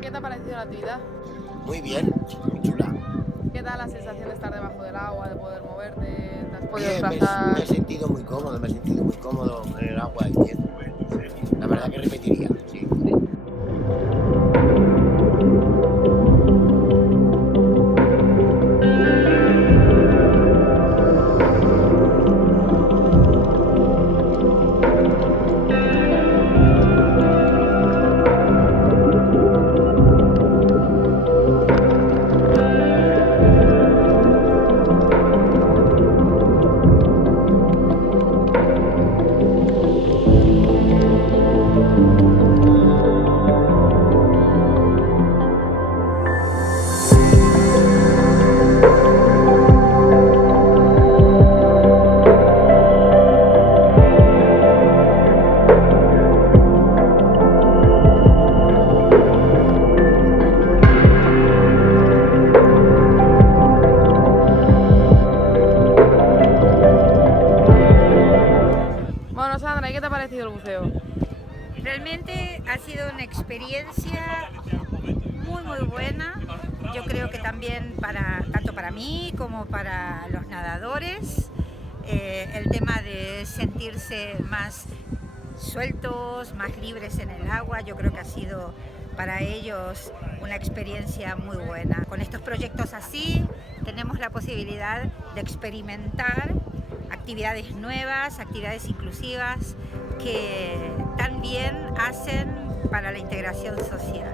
¿Qué te ha parecido la actividad? Muy bien, muy chula. ¿Qué tal la sensación de estar debajo del agua, de poder moverte? ¿Te has podido Bien, me desplazar? he sentido muy cómodo, me he sentido muy cómodo en el agua y bien. La verdad que repetiría, sí. Bueno, Sandra, ¿y qué te ha parecido el buceo? Realmente ha sido una experiencia muy buena. Yo creo que también tanto para mí como para los nadadores, el tema de sentirse más sueltos, más libres en el agua, yo creo que ha sido para ellos una experiencia muy buena. Con estos proyectos así tenemos la posibilidad de experimentar actividades nuevas, actividades inclusivas que también hacen para la integración social.